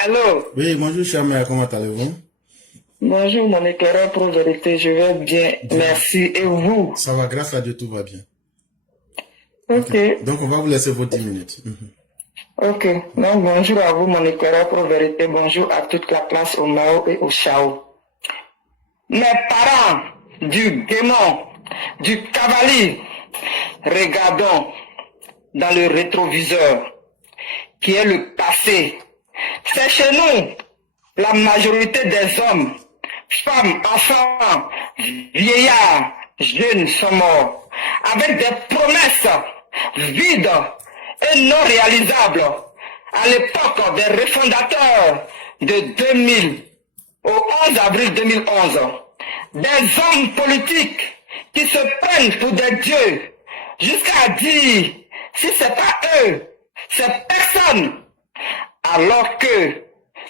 Allô? Oui, bonjour Chamia, comment allez-vous? Bonjour, mon éclaireur pour vérité, je vais bien, merci. Et vous? Ça va, grâce à Dieu, tout va bien. Ok, Donc, on va vous laisser vos 10 minutes. ok. Donc, bonjour à vous, mon éclaireur pour vérité. Bonjour à toute la classe au Mao et au Chao. Mes parents du démon, du cavalier, regardons dans le rétroviseur, qui est le passé. C'est chez nous, la majorité des hommes, femmes, enfants, vieillards, jeunes sont morts, avec des promesses vides et non réalisables. À l'époque des refondateurs de 2000, au 11 avril 2011, des hommes politiques qui se prennent pour des dieux, jusqu'à dire, si c'est pas eux, c'est personne, alors que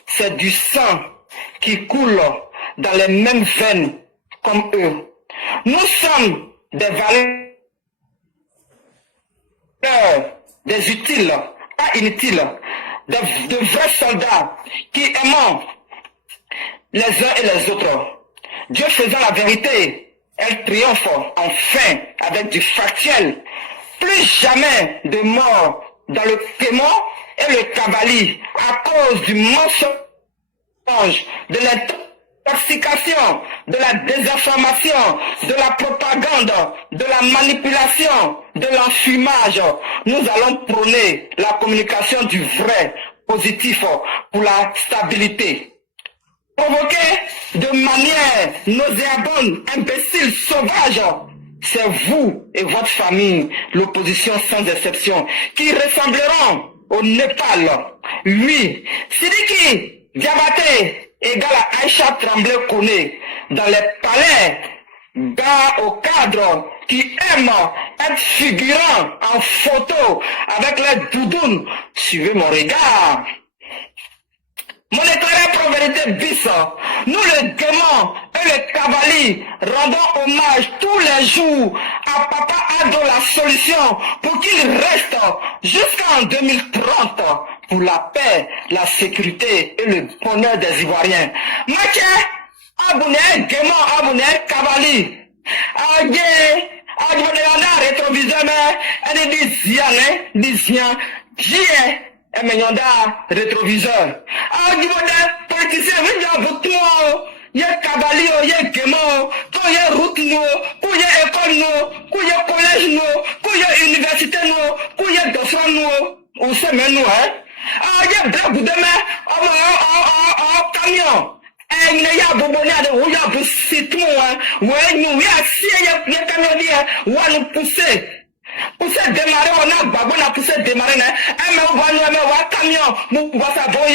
c'est du sang qui coule dans les mêmes veines comme eux. Nous sommes des valeurs, des utiles, pas inutiles, de vrais soldats qui aiment les uns et les autres. Dieu faisant la vérité, elle triomphe enfin avec du factuel. Plus jamais de mort dans le démon et le cavalier à cause du mensonge, de l'intoxication, de la désinformation, de la propagande, de la manipulation, de l'enfumage. Nous allons prôner la communication du vrai, positif pour la stabilité. Provoquer de manière nauséabonde, imbécile, sauvage, c'est vous et votre famille, l'opposition sans exception, qui ressembleront au Népal. Lui, Sidiki Diabaté égale à Aïcha Tremblay-Koné dans les palais, gars au cadre qui aiment être figurant en photo avec les doudounes. Suivez mon regard. Mon éclaireur pour vérité bis, nous le démons et le cavalier rendons hommage tous les jours à Papa Ado la solution pour qu'il reste jusqu'en 2030 pour la paix, la sécurité et le bonheur des Ivoiriens. Mathieu, abonné, démon, abonné, cavalier. Rétroviseur, mais emenyonda rétroviseur. Politicien, il y a cavalier, il y a gaiement, il y a route, il y a école, il y a collège, il y a université, il y a dauphin, on sait même nous, hein. Il y a blague de camion. Il y a bobonade, il y a citron, il y a camion, il y a poussé. Poussé démarrer, on a babou, on a poussé démarrer, mais on va nous, on va camion, on va savoir, il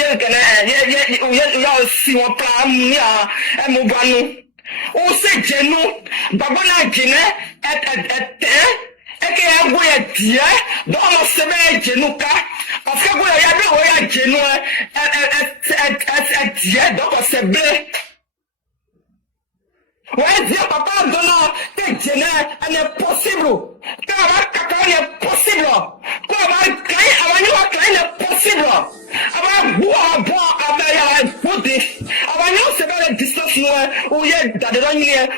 y a aussi, on peut amener, on va nous. On sait genou, babou n'a genou, et qu'il y a un goût de dieu, donc on se met genou, parce que vous y a genou, dieu, donc on se blé. Ouais, Dieu, papa, donne tes génères, elle est possible. Quand on va caca, elle est possible. Quand on va créer, elle est possible. On va boire, elle est beauté. Avant nous, c'est pas les distances, où il y a des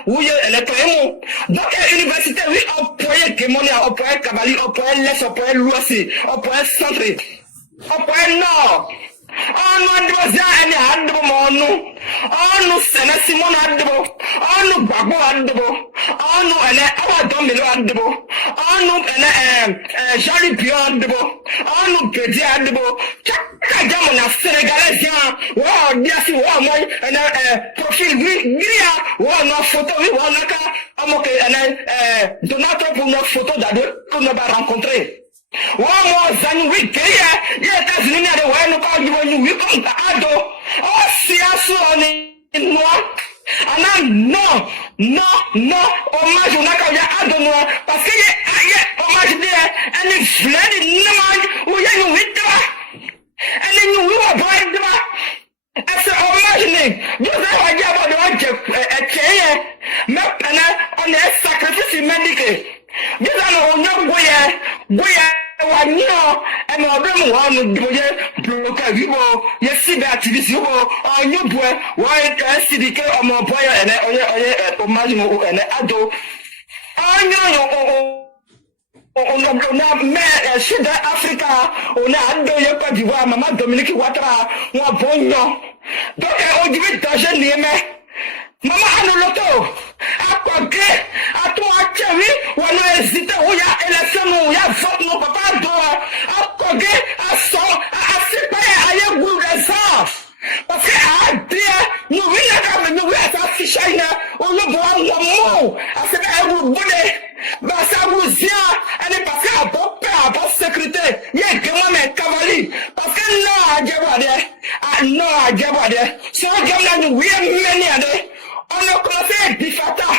où il y a les prémons. Donc, l'université, oui, on pourrait démoner, on pourrait cavalier, on pourrait l'est, on pourrait l'ouest, on pourrait centre, on pourrait nord. Nous dosia any adbo nous sene simon adbo nous babo adbo nous ele awa domelo adbo nous ele jali bio adbo nous bedi adbo chaka jamo na sénégalais wa diasi wa moy profil gria wa no photo wi wa naka amoke donateur pour nos photos d'ado qu'on va rencontrer. One more than we get yet as many other way no you when you come to Ado. Oh, see us on in one. And I'm no, hommage on a Ado no, parce que hommage there, and it's flooded in the mind, who you with the and then you were by the as a hommage, you know, I get about the object a chair, map and on the sacrifice medical. This is no where. Wanyo, and my room one blocker, you will, yes, see that division on you boy why CDK mon boy hommage ado on a mais sud Africa on a ado Côte d'Ivoire maman Dominique Ouattara on bonno donc on dit danger nieme maman anoloto akogé ato achewi wona hésiter ou ya élection ou ya vote mon papa do akogé aso asipa aye goureza parce que a dia nous vient nous ça fichaina on le voit mo asipa aye goureza bah ça vous y a elle est passée à bon sécurité il y a comment mais cavalier parce que non à Djabade si on gagne nous oui meni ade on a commencé bifata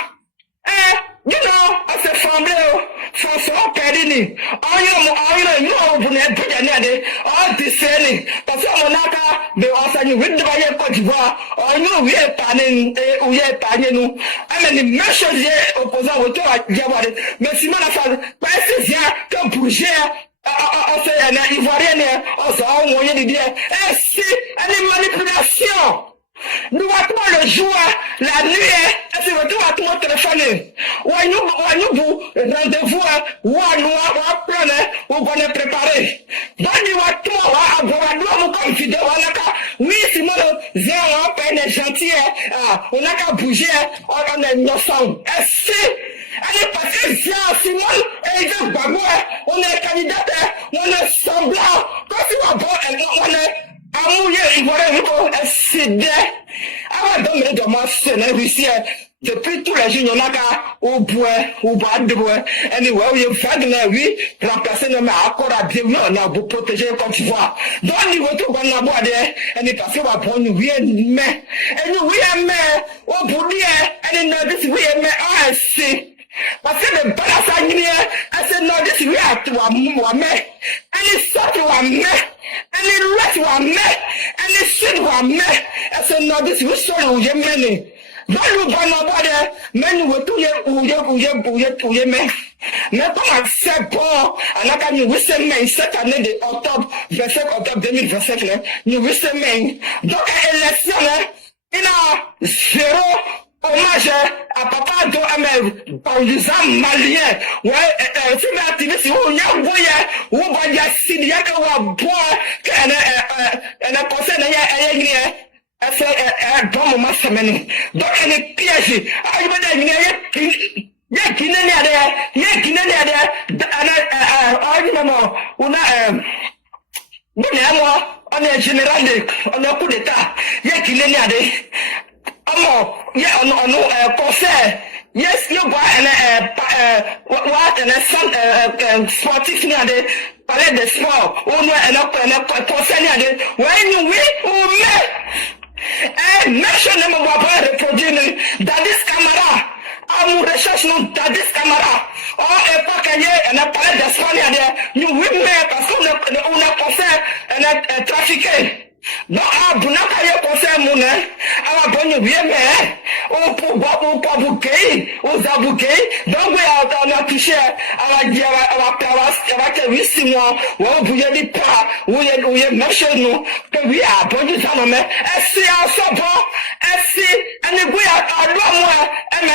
you know à se fambler François Perdini on vous n'êtes pas ade on discerning parce que on a ka de on s'en nous de bailler Côte d'Ivoire on nous oui panin ou y panin nous mais les messages opposants autour à Djabade mais sinon la salle pas c'est bien comme bouger on fait un ivoirien on s'en moyen de dire si une manipulation nous attendons le jour la nuit et c'est retour à ton téléphone ou nous rendez-vous ou nous plan ou on est préparé donc nous attendons comme vidéo oui Simon zéro peine gentil on a qu'à bouger on est innocent et si elle est passée Simon et il veut babou on est candidat on est semblant quand tu vas bon on est amouillé ivoirien c'est de avant de me demander c'est la Russie depuis tous les jours on a qu'à au bois de bois anyway il faut que oui remplacer nos accords à bien on a beau protéger comme tu vois donc niveau tout on a bois de elle est passée va prendre nous oui mais elle nous oui mais au bout dire elle nous dit oui mais c'est parce que le balance à Guinée, elle se nomme de oui à toi, moi, mais elle est sortie, mais elle est l'ouest, mais elle est sud, mais elle se nomme de oui, seul où j'ai mené. Dans le bon endroit, mais nous retournons où j'ai mené. Mais comme c'est bon, on a gagné 8 semaines cette année de octobre, 25 octobre 2025, nous 8 semaines. Donc, élection, il a 0. Hommage à papa do amel par malien ouais c'est ma activité si on y a voyé ou va y a signé que on boit que elle a pensé il y a fait un bon moment semaine donc elle est piégée il va dire il y a Guinée on a général on a coup d'état il y a Guinée conseil. Yes, you buy un sportif ni ade parler de sport. On a conseil ni ade. When you win, ou mais nation ne me voit pas reproduire Dadis Camara. À mon recherche non Dadis Camara. Oh époque on a parlé de sport ni ade. Nous oui mais parce qu'on a conseil on a trafiqué. Donc, Bunaka y conseil mon à la bonne vie, mais on peut bouquer, on a bouqué, donc on a touché à la place, avec 8 mois, on bouillait des pas, où il y a même chez nous, que oui, à bonne vie, mais est-ce que c'est bon, est-ce que elle est bouillée à 2 mois, elle m'a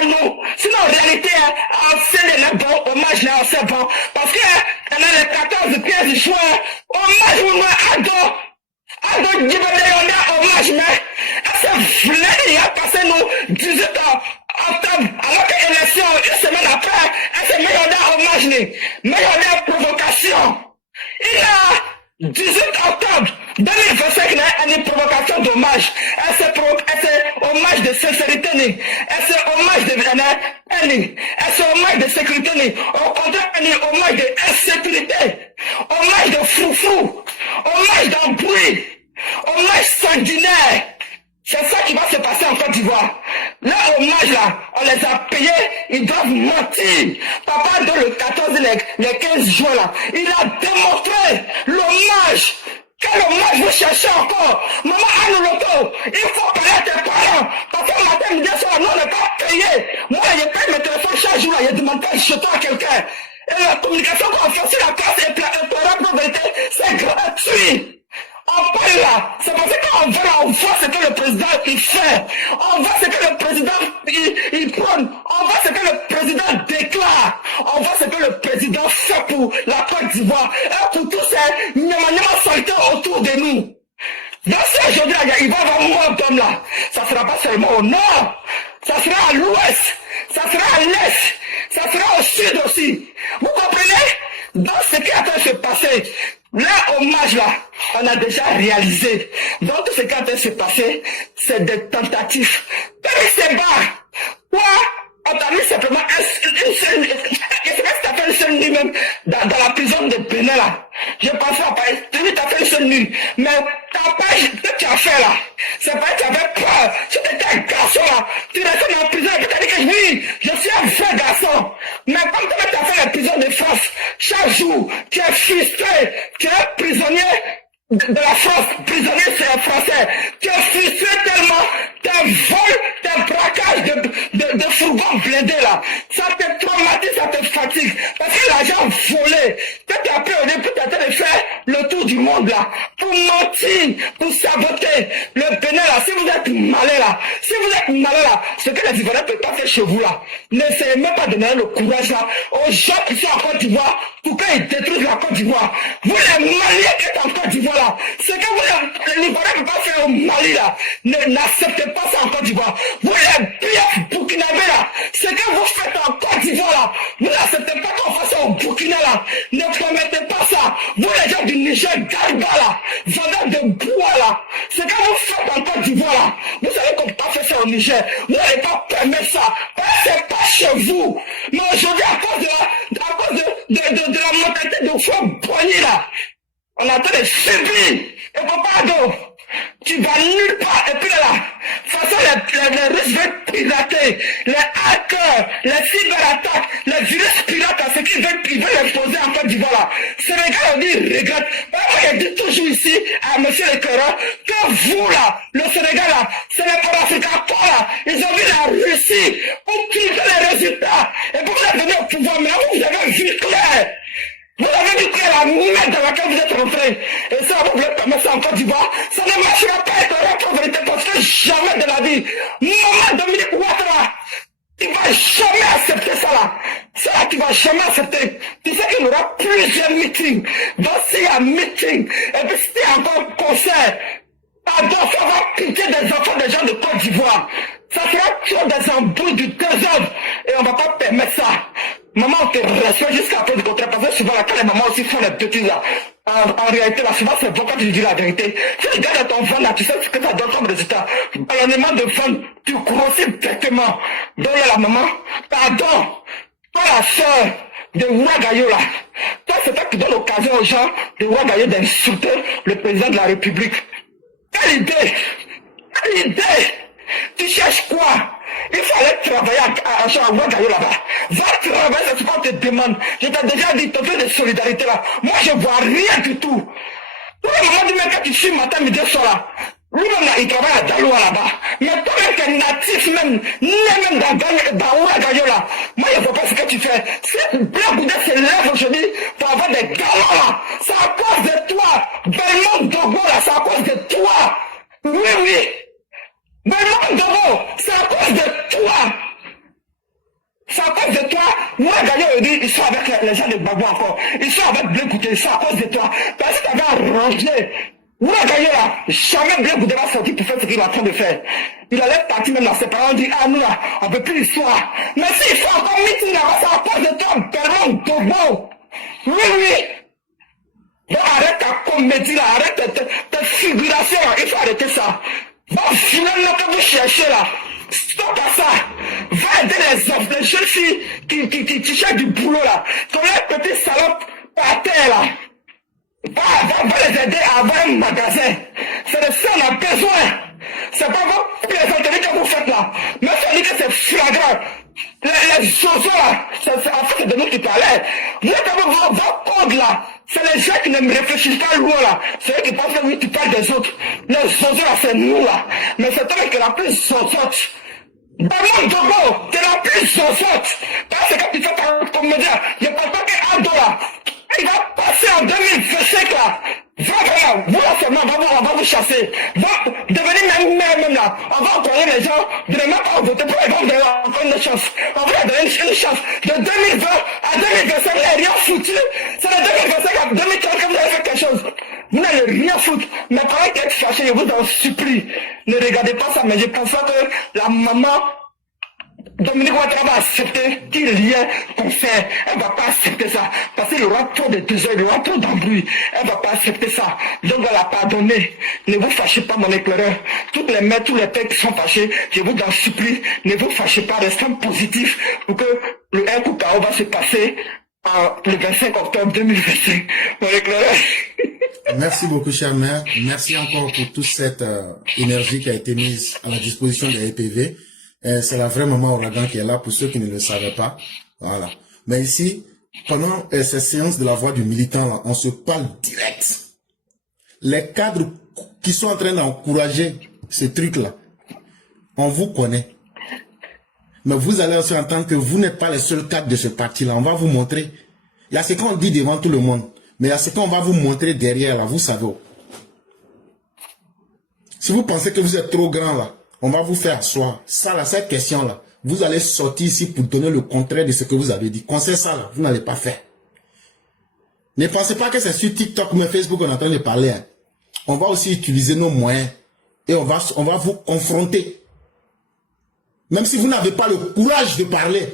dit nous, sinon en réalité, c'est le bon hommage là, c'est bon, parce que elle a les 14 pièces de choix, hommage ou non, ado. Alors, on a hommage, mais c'est vrai, il a passé nous 18 ans, octobre, alors que l'élection, une semaine après, c'est meilleur hommage, meilleur provocation. Il a 18 octobre 2025, il y a une provocation d'hommage. C'est hommage de sincérité, c'est hommage de c'est hommage de sécurité, au contraire, hommage de insécurité, hommage de froufrou, hommage d'embrouille, hommage sanguinaire. C'est ça qui va se passer en Côte d'Ivoire. Là, hommage là, on les a payés, ils doivent mentir. Papa de le 14, les 15 juin là, il a démontré l'hommage. Quel hommage vous cherchez encore? Maman Anne Loto, il faut parler à tes parents. Parce que matin, midi, soir, nous on n'est pas payé. Moi, je paye mes téléphones chaque jour, je demande pas de jeter à quelqu'un. Et la communication qu'on fait sur la classe et la vérité, c'est gratuit. On parle là, c'est parce qu'on va là, on voit ce que le président il fait. On voit ce que le président il prône. On voit ce que le président déclare. On voit ce que le président fait pour la Côte d'Ivoire. Et pour tous ces nyama saletés autour de nous. Dans ce aujourd'hui, il va y avoir moins d'hommes là. Ça ne sera pas seulement au nord. Ça sera à l'ouest. Ça sera à l'est. Ça sera au sud aussi. Vous comprenez? Dans ce qui est en train de se passer, là, hommage là, on a déjà réalisé. Donc tout ce qui est en train de se passer, c'est des tentatives. C'est bas. Quoi? On t'a mis simplement une seule, je sais pas si t'as fait une seule nuit même dans la prison de Bénin là. Je pense à pas, tu t'as fait une seule nuit. Mais t'as pas, ce que tu as fait là, c'est pas que tu avais peur. Si tu étais un garçon là, tu restais dans la prison et tu as dit que oui, je suis un vrai garçon. Mais comme tu as fait la prison de France, chaque jour, tu es frustré, tu es prisonnier de la France, prisonnier c'est un français. Tu es frustré tellement, tes vols, tes braquages de fourgons blindés là, ça te traumatise, ça te fatigue. Parce que l'argent volé, que tu as pris au début, tu as de faire le tour du monde là, pour mentir, pour saboter. Le Bénin là, si vous êtes malin là, ce que les Ivoiriens ne peuvent pas faire chez vous là, n'essayez même pas de donner le courage là aux gens qui sont en Côte d'Ivoire pour qu'ils détruisent la Côte d'Ivoire. Vous les Maliens qui êtes en Côte d'Ivoire là, ce que vous les Ivoiriens ne peuvent pas faire au Mali là, n'acceptez pas ça en Côte d'Ivoire. Vous les pieds burkinabés là, ce que vous faites en Côte d'Ivoire là, vous n'acceptez pas qu'on fasse ça au Burkina là, ne promettez pas ça. Vous les gens du Niger, Garba là, vendeurs de bois là, ce que vous faites en Côte d'Ivoire là, vous savez qu'on ne peut pas faire ça au Niger, vous n'allez pas permettre ça, c'est pas chez vous. Mais aujourd'hui à cause de la mentalité de faux bonnier là, on a en train de subir. Et pardon, tu vas nulle part. Et puis là, de toute façon, les Russes veulent pirater, les hackers, les cyberattaques, les virus pirates, ce qu'ils veulent imposer en Côte d'Ivoire là. Sénégal, on dit, regrette. Moi, je dis toujours ici à M. Lecoeur que vous là, le Sénégal là, c'est les Panafricains là, ils ont vu la Russie pour qu'ils aient les résultats. Et pour vous venir au pouvoir, mais vous avez vu clair. Vous avez vu que la merde dans laquelle vous êtes rentré, et ça, vous voulez permettre ça en Côte d'Ivoire, ça ne marchera pas être la vérité parce que jamais de la vie, Maman Dominique Ouattara, il va jamais accepter ça là. Ça là, tu vas jamais accepter. Tu sais qu'il y aura plusieurs meetings. Donc s'il y a meeting, et puis s'il y a encore un concert, pardon, ça va piquer des enfants des gens de Côte d'Ivoire. Ça sera trop des embrouilles du désordre. Et on ne va pas permettre ça. Maman, on te respecte jusqu'à la fin du contrat. Parce que souvent, là, quand les mamans aussi font les bêtises là, en réalité, là, souvent, c'est bon quand tu dis la vérité. Si tu regardes ton ventre là, tu sais ce que ça donne comme résultat. Ballonnement de ventre, tu grossis bêtement. Donc là, la maman, pardon, toi, la soeur de Ouagayo là, toi, c'est toi qui donne l'occasion aux gens de Ouagayo d'insulter le président de la République. Quelle idée! Quelle idée! Tu cherches quoi? Il fallait travailler à Ouagayo là-bas. Va travailler, c'est ce qu'on te demande. Je t'ai déjà dit, ton fait de solidarité là. Moi, je vois rien du tout. Tous les moments du mec, quand tu suis matin, midi, soir là. Lui-même là, il travaille à Daloa là-bas. Mais toi-même, t'es natif même, né même dans Ouagayo là. Moi, je ne vois pas ce que tu fais. Si Black Bouddha se lève aujourd'hui pour avoir des galons là, c'est à cause de toi. Belmont Dogo là, c'est à cause de toi. Oui, oui. Belmont Dogo, c'est à cause de toi. C'est à cause de toi. Moi, Gaillot, ils sont avec les gens de Babou encore. Ils sont avec Blé Goudé, c'est à cause de toi. Parce que tu avais arrangé. Moi, Gaillot, là, jamais Blé Goudé va sortir pour faire ce qu'il est en train de faire. Il allait partir même dans ses parents, dit, ah, nous, là, on ne peut plus l'histoire. Mais s'il faut encore meeting là-bas, c'est à cause de toi, Belmont Dogo. Oui, oui. Donc, arrête ta comédie, là, arrête ta figuration, là. Il faut arrêter ça. Bon, finalement, que vous cherchez, là. Stop à ça. Va aider les jeunes filles qui cherchent du boulot là. Comme les petites salopes par terre là. Va les aider à avoir un magasin. C'est de ça qu'on a besoin. C'est pas vos plaisanteries que vous faites là. Mais ça dit que c'est flagrant. Les zozos là, en fait c'est de nous qui parlaient. Vous êtes avec vos codes là. C'est les gens qui ne réfléchissent pas loin là. C'est eux qui pensent que oui, tu parles des autres. Les zozos là, c'est nous là. Mais c'est toi qui es la plus zozote. Belmont Dogo, t'es la plus zozote. Parce que quand tu fais ta comédien, je ne parle pas qu'un ado là. Il va passer en 2025 là, va vraiment, vous là seulement, on va vous chasser. Devenez même là, on va encourager les gens de ne même pas voter pour les gens, vous donner encore une chance. On va leur donner une chance. De 2020 à 2025, vous n'avez rien foutu. C'est de 2025 à 2030 que vous avez fait quelque chose. Vous n'allez rien foutre. Mais pendant qu'être fâché, je vous en supplie. Ne regardez pas ça, mais je pense pas que la maman Dominique Ouattara va accepter qu'il y ait concert. Elle va pas accepter ça. Parce qu'il y aura trop de désordre, il y aura trop d'embrouille. Elle va pas accepter ça. Donc voilà, pardonnez. Ne vous fâchez pas, mon éclaireur. Toutes les mères, tous les pères qui sont fâchés, je vous en supplie, ne vous fâchez pas, restez positif pour que le 1 coup KO va se passer le 25 octobre 2025. Mon éclaireur. Merci beaucoup, cher maire. Merci encore pour toute cette énergie qui a été mise à la disposition des EPV. C'est la vraie maman Ouragan qui est là pour ceux qui ne le savaient pas. Voilà. Mais ici, pendant ces séances de la voix du militant, là, on se parle direct. Les cadres qui sont en train d'encourager ce truc-là, on vous connaît. Mais vous allez aussi entendre que vous n'êtes pas les seuls cadres de ce parti-là. On va vous montrer. Il y a ce qu'on dit devant tout le monde. Mais il y a ce qu'on va vous montrer derrière, là. Vous savez. Si vous pensez que vous êtes trop grand, là, on va vous faire asseoir. Ça, là, cette question-là, vous allez sortir ici pour donner le contraire de ce que vous avez dit. Quand c'est ça, là, vous n'allez pas faire. Ne pensez pas que c'est sur TikTok ou Facebook qu'on est en train de parler. Hein. On va aussi utiliser nos moyens et on va vous confronter. Même si vous n'avez pas le courage de parler,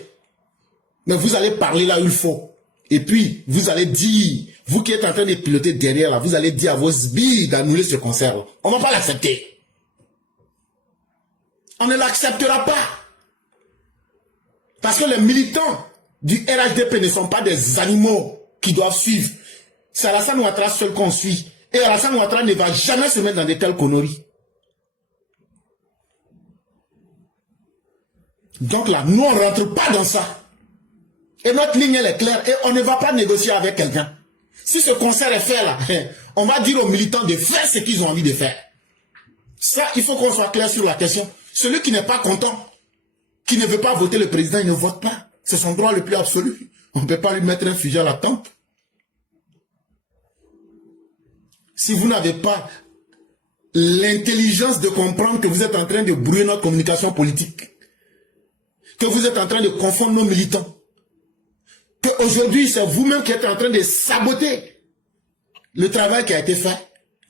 mais vous allez parler là où il faut. Et puis, vous allez dire, vous qui êtes en train de piloter derrière là, vous allez dire à vos sbires d'annuler ce concert là. On ne va pas l'accepter. On ne l'acceptera pas. Parce que les militants du RHDP ne sont pas des animaux qui doivent suivre. C'est Alassane Ouattara seul qu'on suit. Et Alassane Ouattara ne va jamais se mettre dans de telles conneries. Donc là, nous on ne rentre pas dans ça. Et notre ligne elle est claire. Et on ne va pas négocier avec quelqu'un. Si ce concert est fait là, on va dire aux militants de faire ce qu'ils ont envie de faire. Ça, il faut qu'on soit clair sur la question. Celui qui n'est pas content, qui ne veut pas voter le président, il ne vote pas. C'est son droit le plus absolu. On ne peut pas lui mettre un fusil à la tempe. Si vous n'avez pas l'intelligence de comprendre que vous êtes en train de brouiller notre communication politique, que vous êtes en train de confondre nos militants, qu'aujourd'hui c'est vous-même qui êtes en train de saboter le travail qui a été fait,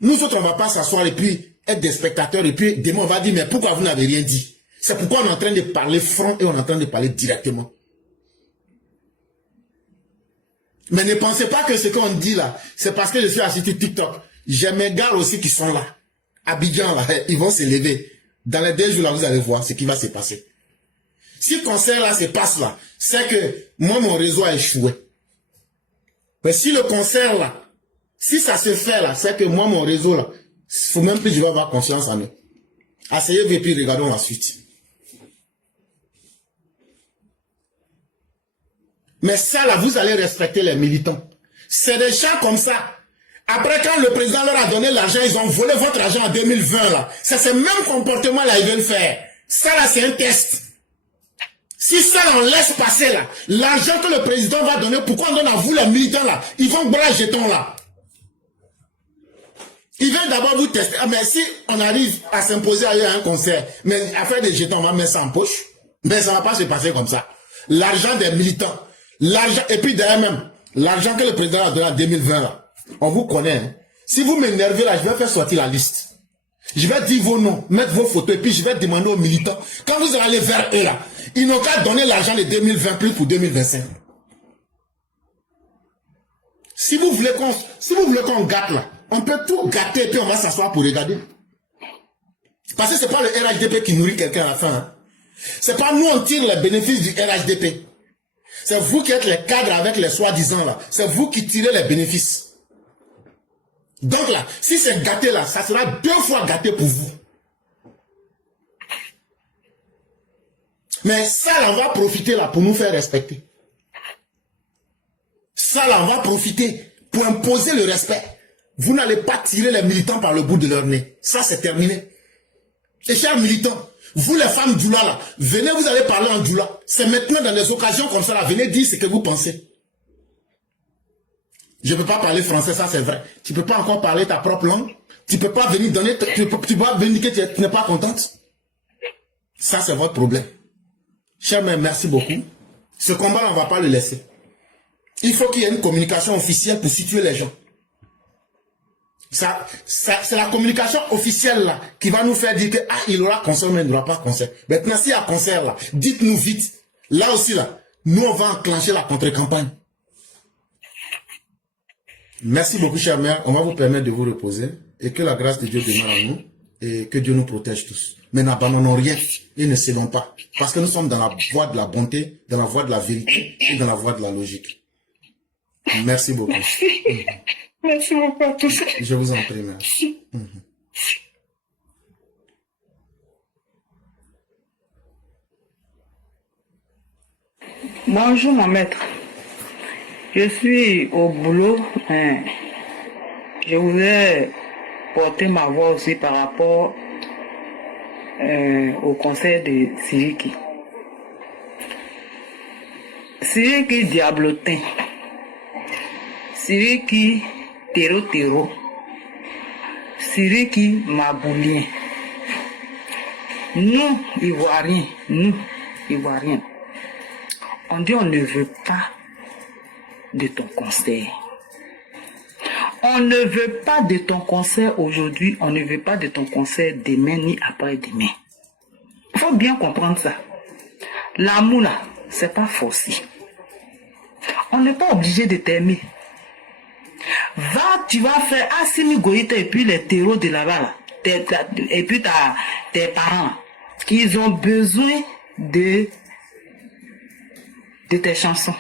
nous autres on ne va pas s'asseoir et puis être des spectateurs et puis demain on va dire mais pourquoi vous n'avez rien dit? C'est pourquoi on est en train de parler franc et on est en train de parler directement. Mais ne pensez pas que ce qu'on dit là, c'est parce que je suis assis sur TikTok. J'ai mes gars aussi qui sont là. Abidjan là, ils vont se lever. Dans les 2 jours là, vous allez voir ce qui va se passer. Si le concert là se passe là, c'est que moi mon réseau a échoué. Mais si le concert là, si ça se fait là, c'est que moi mon réseau là, faut même plus je vais avoir confiance en eux. Asseyez-vous et puis regardons la suite. Mais ça là, vous allez respecter les militants. C'est des gens comme ça. Après quand le président leur a donné l'argent, ils ont volé votre argent en 2020 là. C'est ce même comportement là ils veulent faire. Ça là c'est un test. Si ça on laisse passer là, l'argent que le président va donner, pourquoi on donne à vous les militants là? Ils vont bras jetons là. Ils veulent d'abord vous tester. Ah, mais si on arrive à s'imposer à un concert, mais à faire des jetons, on va mettre ça en poche. Mais ça ne va pas se passer comme ça. L'argent des militants, l'argent, et puis derrière même, l'argent que le président a donné en 2020 là, on vous connaît. Hein. Si vous m'énervez là, je vais faire sortir la liste. Je vais dire vos noms, mettre vos photos, et puis je vais demander aux militants, quand vous allez aller vers eux là, ils n'ont qu'à donner l'argent de 2020 plus pour 2025. Si vous voulez qu'on gâte là, on peut tout gâter et puis on va s'asseoir pour regarder. Parce que c'est pas le RHDP qui nourrit quelqu'un à la fin. Hein. C'est pas nous on tire les bénéfices du RHDP. C'est vous qui êtes les cadres avec les soi-disant là. C'est vous qui tirez les bénéfices. Donc là, si c'est gâté là, ça sera 2 fois gâté pour vous. Mais ça là, on va profiter là pour nous faire respecter. Ça là, on va profiter pour imposer le respect. Vous n'allez pas tirer les militants par le bout de leur nez. Ça, c'est terminé. Et chers militants, vous les femmes Djoula là, venez, vous allez parler en Djoula. C'est maintenant dans des occasions comme ça là, venez dire ce que vous pensez. Je ne peux pas parler français, ça c'est vrai. Tu ne peux pas encore parler ta propre langue. Tu ne peux pas venir donner, tu peux venir dire que tu n'es pas contente. Ça c'est votre problème. Chère mère, merci beaucoup. Ce combat, on ne va pas le laisser. Il faut qu'il y ait une communication officielle pour situer les gens. C'est la communication officielle là qui va nous faire dire que il aura concert mais il n'aura pas concert. Maintenant, s'il y a concert là, dites-nous vite. Là aussi là, nous on va enclencher la contre-campagne. Merci beaucoup, chère mère. On va vous permettre de vous reposer et que la grâce de Dieu demeure en nous et que Dieu nous protège tous. Mais n'abandonnons rien et ne cédons pas. Parce que nous sommes dans la voie de la bonté, dans la voie de la vérité et dans la voie de la logique. Merci beaucoup. Merci beaucoup à tous. Je vous en prie, mère. Bonjour mon maître. Je suis au boulot. Je voulais porter ma voix aussi par rapport au conseil de Siriki. Siriki diablotin. Siriki terreau. Siriki maboulien. Nous, Ivoiriens, on dit on ne veut pas de ton conseil. On ne veut pas de ton conseil aujourd'hui, on ne veut pas de ton conseil demain ni après-demain. Il faut bien comprendre ça. L'amour là, c'est pas forcé. On n'est pas obligé de t'aimer. Va, tu vas faire Assimi Goïta et puis les terreaux de là-bas là, et puis tes parents, ils ont besoin de tes chansons.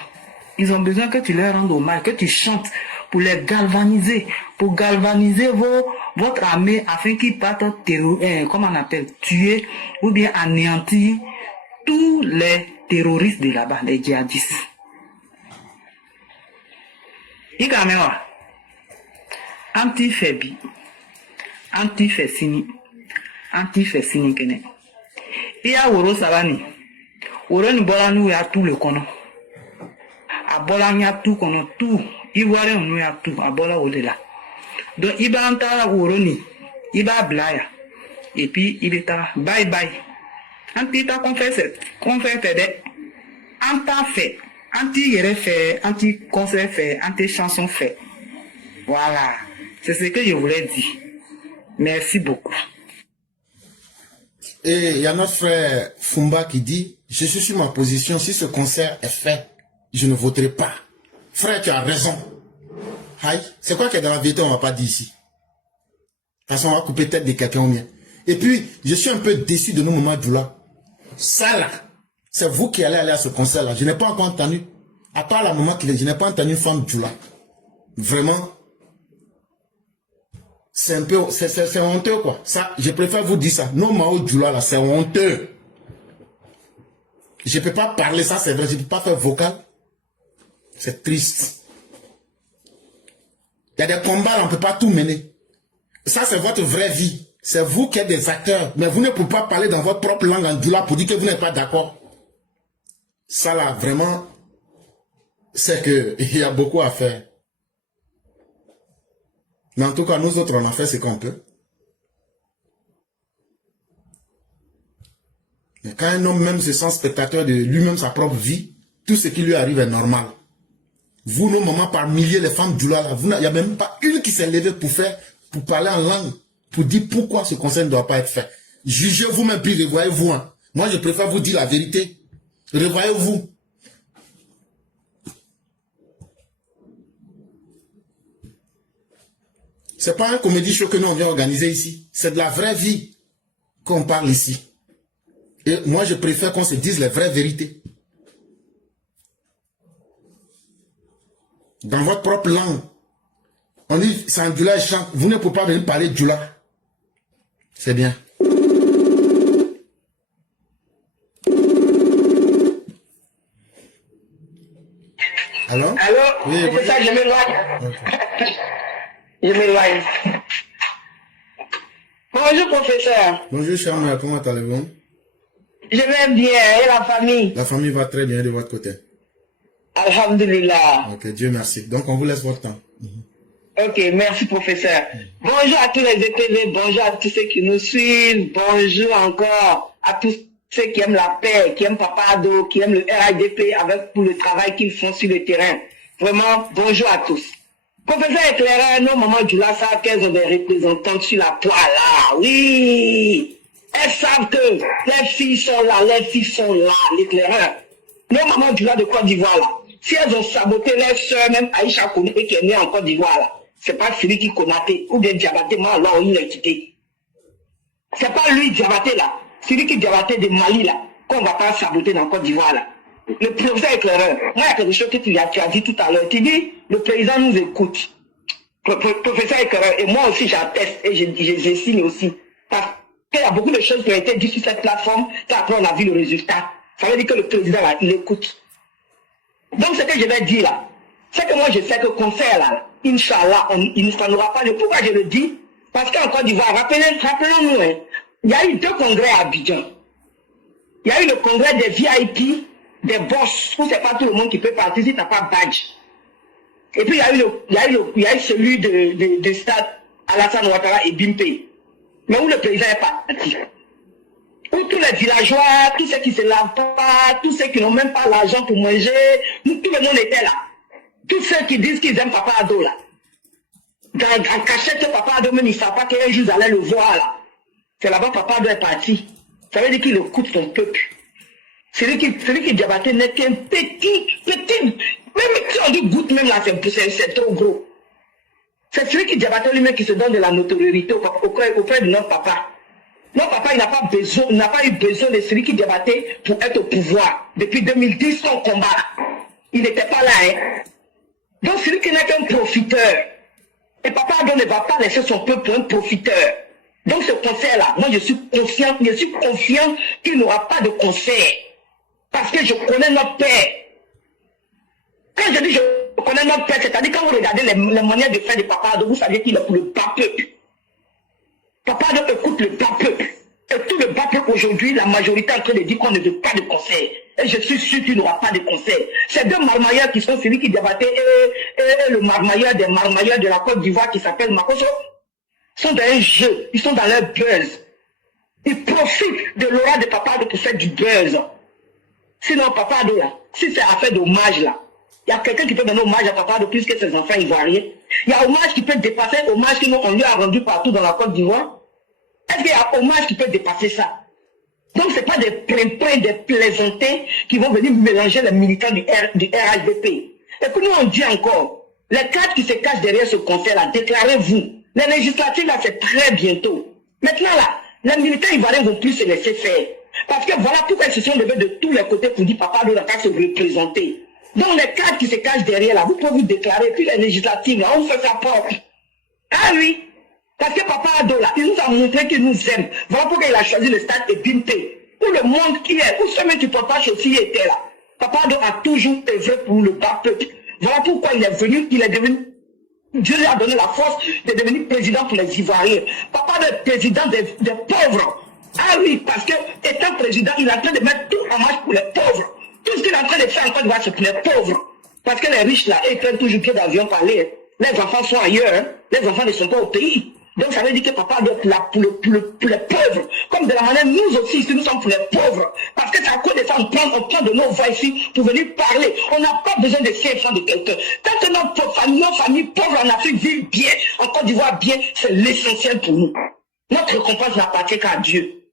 Ils ont besoin que tu leur rendes hommage, que tu chantes pour les galvaniser, pour galvaniser votre armée afin qu'ils partent comment on appelle, tuer ou bien anéantir tous les terroristes de là-bas, les djihadistes. Ikamewa, anti-febi, anti-fesini kene. Iya woro sabani, woro ni bola nou ya tout le kono. Abola nya tout kono tout, iware nou ya tout, abola odela. Donc iba anta woro ni, iba blaya. Et puis ibeta bye bye. Anti ta confesse fait anta fait. Anti-yere fait, anti-concert fait, anti-chanson fait. Voilà. C'est ce que je voulais dire. Merci beaucoup. Et il y a notre frère Fumba qui dit, je suis sur ma position, si ce concert est fait, je ne voterai pas. Frère, tu as raison. Aïe, c'est quoi que dans la vérité on ne va pas dire ici? De toute façon, on va couper tête de quelqu'un au mien. Et puis, je suis un peu déçu de nos moments Djoula. Ça là, c'est vous qui allez aller à ce concert-là. Je n'ai pas encore entendu, à part la maman qui dit, je n'ai pas entendu une femme Djoula. Vraiment, c'est un peu, c'est honteux quoi. Ça, je préfère vous dire ça. Non, Mao Djoula là, c'est honteux. Je ne peux pas parler ça, c'est vrai, je ne peux pas faire vocal. C'est triste. Il y a des combats, on ne peut pas tout mener. Ça, c'est votre vraie vie. C'est vous qui êtes des acteurs. Mais vous ne pouvez pas parler dans votre propre langue en Djoula pour dire que vous n'êtes pas d'accord. Ça là, vraiment, c'est qu'il y a beaucoup à faire. Mais en tout cas, nous autres, on a fait ce qu'on peut. Mais quand un homme même se sent spectateur de lui-même sa propre vie, tout ce qui lui arrive est normal. Vous, nos mamans, par milliers, les femmes du là, il n'y a même pas une qui s'est levée pour parler en langue, pour dire pourquoi ce conseil ne doit pas être fait. Jugez vous-même, puis revoyez-vous. Hein. Moi, je préfère vous dire la vérité. Revoyez-vous. C'est pas un comédie show que nous on vient organiser ici. C'est de la vraie vie qu'on parle ici. Et moi, je préfère qu'on se dise les vraies vérités. Dans votre propre langue. On dit, c'est en Djoula et chante. Vous ne pouvez pas venir parler Djoula. C'est bien. Allô? Allô? Oui, C'est ça, je m'éloigne. Okay. Je m'éloigne. Bonjour, professeur. Bonjour, cher mère, comment allez-vous? Je vais bien, et la famille? La famille va très bien de votre côté. Alhamdulillah. Ok, Dieu merci. Donc, on vous laisse votre temps. Ok, merci professeur. Bonjour à tous les EPV, bonjour à tous ceux qui nous suivent, bonjour encore à tous ceux qui aiment la paix, qui aiment Papa Ado, qui aiment le RADP avec tout le travail qu'ils font sur le terrain. Vraiment, bonjour à tous. Professeur éclaireur, nos mamans du Lassa, qu'elles ont des représentants sur la toile là, oui. Elles savent que les filles sont là, l'éclaireur. Nos mamans du Lassa de Côte d'Ivoire là, si elles ont saboté leur soeur, même Aïcha Koné qui est née en Côte d'Ivoire là, c'est pas celui qui Konaté ou bien Diabaté, moi là où il est quitté. C'est pas lui Diabaté là, celui qui Diabaté de Mali là, qu'on va pas saboter dans Côte d'Ivoire là. Le professeur éclaireur, moi il y a quelque chose que tu as dit tout à l'heure, tu dis le président nous écoute. Professeur éclaireur, et moi aussi j'atteste et je signe aussi. Parce qu'il y a beaucoup de choses qui ont été dites sur cette plateforme, qu'après on a vu le résultat. Ça veut dire que le président là, il écoute. Donc ce que je vais dire là, c'est que moi je sais que concert là, Inch'Allah, il ne s'en aura pas de. Pourquoi je le dis? Parce qu'en Côte d'Ivoire, rappelons-nous, hein, il y a eu 2 congrès à Abidjan. Il y a eu le congrès des VIP, des boss, où c'est pas tout le monde qui peut participer, si tu n'as pas badge. Et puis il y a eu celui de Stade Alassane Ouattara et Bimpé. Mais où le président est parti. Où tous les villageois, tous ceux qui se lavent pas, tous ceux qui n'ont même pas l'argent pour manger, tout le monde était là. Tous ceux qui disent qu'ils aiment Papa Ado là. En cachette, Papa Ado même, ils ne savent pas qu'un jour ils allaient le voir là. C'est là-bas Papa Ado est parti. Ça veut dire qu'il écoute son peuple. Celui qui Diabaté n'est qu'un petit, même si on dit goutte même là, c'est trop gros. C'est celui qui Diabaté lui-même qui se donne de la notoriété auprès de notre papa. Notre papa, il n'a pas eu besoin de celui qui Diabaté pour être au pouvoir. Depuis 2010, son combat. Il n'était pas là, hein. Donc celui qui n'est qu'un profiteur. Et Papa Ado ne va pas laisser son peuple pour un profiteur. Donc ce concert-là, moi je suis confiant qu'il n'aura pas de concert. Parce que je connais notre père. Quand je dis je connais notre père, c'est-à-dire quand vous regardez les manières de faire de Papa Ado, vous savez qu'il est pour le bas peuple. Papa Ado écoute le bas peuple. Et tout le bas peuple aujourd'hui, la majorité est en train de dire qu'on ne veut pas de concert. Et je suis sûr qu'il n'y aura pas de concert. Ces 2 marmailleurs qui sont celui qui débattaient et le marmailleur des marmailleurs de la Côte d'Ivoire qui s'appelle Makoso sont dans un jeu. Ils sont dans leur buzz. Ils profitent de l'aura de Papa Ado pour faire du buzz. Sinon, Papa Ado là, si c'est affaire d'hommage là, il y a quelqu'un qui peut donner hommage à Papa Ado plus que ses enfants ivoiriens. Il y a hommage qui peut dépasser hommage qu'on lui a rendu partout dans la Côte d'Ivoire. Est-ce qu'il y a hommage qui peut dépasser ça? Donc, ce n'est pas des prins, des plaisantés qui vont venir mélanger les militants du RHDP. Et que nous, on dit encore, les cadres qui se cachent derrière ce conseil-là, déclarez-vous. Les législatives, là, c'est très bientôt. Maintenant, là, les militants ivoiriens ne vont plus se laisser faire. Parce que voilà pourquoi ils se sont levés de tous les côtés pour dire Papa Ado n'a qu'à se représenter. Donc, les cadres qui se cachent derrière, là, vous pouvez vous déclarer, puis les législatives, là, on fait ça propre. Ah oui! Parce que Papa Ado, là, il nous a montré qu'il nous aime. Voilà pourquoi il a choisi le stade de Bimpé. Où le monde qui est, où seulement tu peux pas aussi était là. Papa Ado a toujours œuvré pour le bas peuple. Voilà pourquoi il est venu, il est devenu, Dieu lui a donné la force de devenir président pour les Ivoiriens. Papa Ado est président des pauvres. Ah oui, parce que, étant président, il est en train de mettre tout en marche pour les pauvres. Tout ce qu'il est en train de faire encore, c'est pour les pauvres. Parce que les riches, là, ils prennent toujours pied d'avion par les enfants sont ailleurs, hein. Les enfants ne sont pas au pays. Donc ça veut dire que Papa doit être là pour les pauvres. Comme de la manière, nous aussi, ici, nous sommes pour les pauvres. Parce que c'est à cause de ça, on prend de nos voix ici pour venir parler. On n'a pas besoin de ces enfants de quelqu'un. Tant que nos familles pauvres en Afrique vivent bien, en Côte d'Ivoire bien, c'est l'essentiel pour nous. Notre récompense n'appartient qu'à Dieu.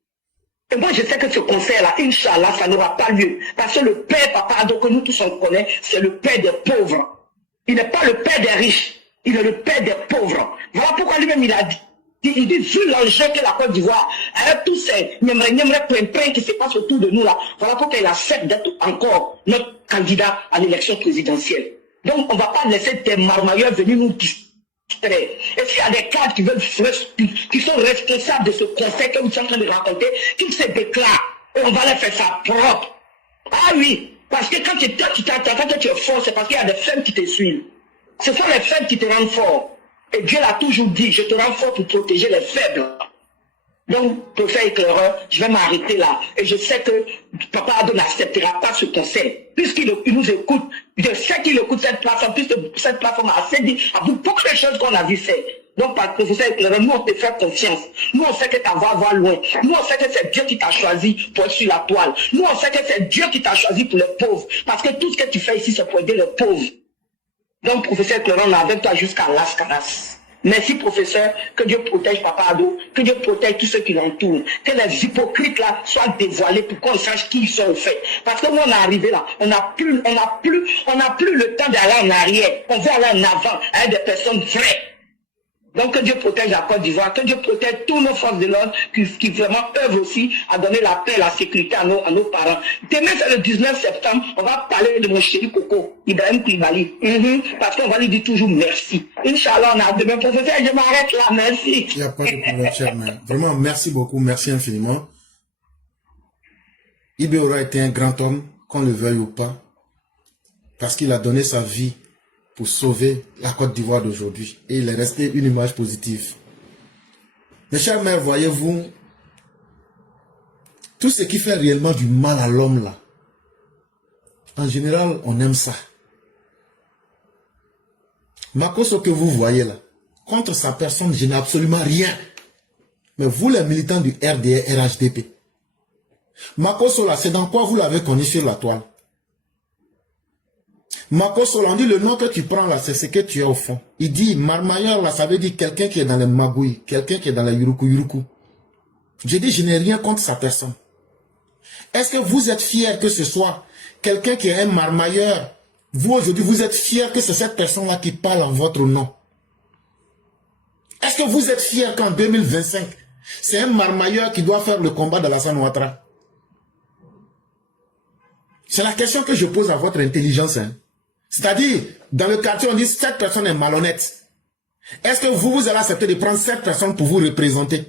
Et moi, je sais que ce conseil-là, Inch'Allah, ça n'aura pas lieu. Parce que le père Papa Ado, que nous tous on connaît, c'est le père des pauvres. Il n'est pas le père des riches. Il est le père des pauvres. Voilà pourquoi lui-même il a dit. Il dit, vu l'enjeu que la Côte d'Ivoire, avec tous ces plein qui se passent autour de nous là, voilà pourquoi il accepte d'être encore notre candidat à l'élection présidentielle. Donc, on ne va pas laisser des marmailleurs venir nous distraire. Et s'il y a des cadres qui sont responsables de ce conseil que vous êtes en train de raconter, qu'ils se déclarent, et on va leur faire ça propre. Ah oui, parce que quand tu es fort, c'est parce qu'il y a des femmes qui te suivent. Ce sont les faibles qui te rendent fort. Et Dieu l'a toujours dit, je te rends fort pour protéger les faibles. Donc, professeur éclaireur, je vais m'arrêter là. Et je sais que Papa Ado n'acceptera pas ce conseil. Puisqu'il nous écoute, je sais qu'il écoute cette plateforme, puisque cette plateforme a assez dit à beaucoup de choses qu'on a vu faire. Donc, par professeur éclaireur, nous, on te fait confiance. Nous, on sait que ta voix va loin. Nous, on sait que c'est Dieu qui t'a choisi pour être sur la toile. Nous, on sait que c'est Dieu qui t'a choisi pour les pauvres. Parce que tout ce que tu fais ici, c'est pour aider les pauvres. Donc, professeur éclaireur, on est avec toi jusqu'à Las Caras. Merci, professeur, que Dieu protège Papa Ado, que Dieu protège tous ceux qui l'entourent, que les hypocrites là soient dévoilés pour qu'on sache qui ils sont au fait. Parce que nous, on est arrivé là, on n'a plus le temps d'aller en arrière, on veut aller en avant avec des personnes vraies. Donc que Dieu protège la Côte d'Ivoire, que Dieu protège tous nos forces de l'ordre qui vraiment œuvrent aussi à donner la paix et la sécurité à nos parents. Demain, c'est le 19 septembre, on va parler de mon chéri Coco, Ibrahim Koulibaly. Parce qu'on va lui dire toujours merci. Inch'Allah, on a demain. Professeur, je m'arrête là, merci. Il n'y a pas de problème, cher mère. Vraiment, merci beaucoup, merci infiniment. Ibé aura été un grand homme, qu'on le veuille ou pas, parce qu'il a donné sa vie pour sauver la Côte d'Ivoire d'aujourd'hui. Et il est resté une image positive. Mes chers mères, voyez-vous, tout ce qui fait réellement du mal à l'homme là, en général, on aime ça. Makosso que vous voyez là, contre sa personne, je n'ai absolument rien. Mais vous, les militants du RDR, RHDP, Makosso là, c'est dans quoi vous l'avez connu sur la toile? Makosso, on dit le nom que tu prends là, c'est ce que tu es au fond. Il dit marmailleur là, ça veut dire quelqu'un qui est dans les magouilles, quelqu'un qui est dans les yuruku. Je dis, je n'ai rien contre sa personne. Est-ce que vous êtes fier que ce soit quelqu'un qui est un marmailleur? Vous aujourd'hui, vous êtes fier que c'est cette personne-là qui parle en votre nom? Est-ce que vous êtes fier qu'en 2025, c'est un marmailleur qui doit faire le combat de l'Alassane Ouattara? C'est la question que je pose à votre intelligence. Hein. C'est-à-dire, dans le quartier, on dit cette personne est malhonnête. Est-ce que vous allez accepter de prendre cette personne pour vous représenter?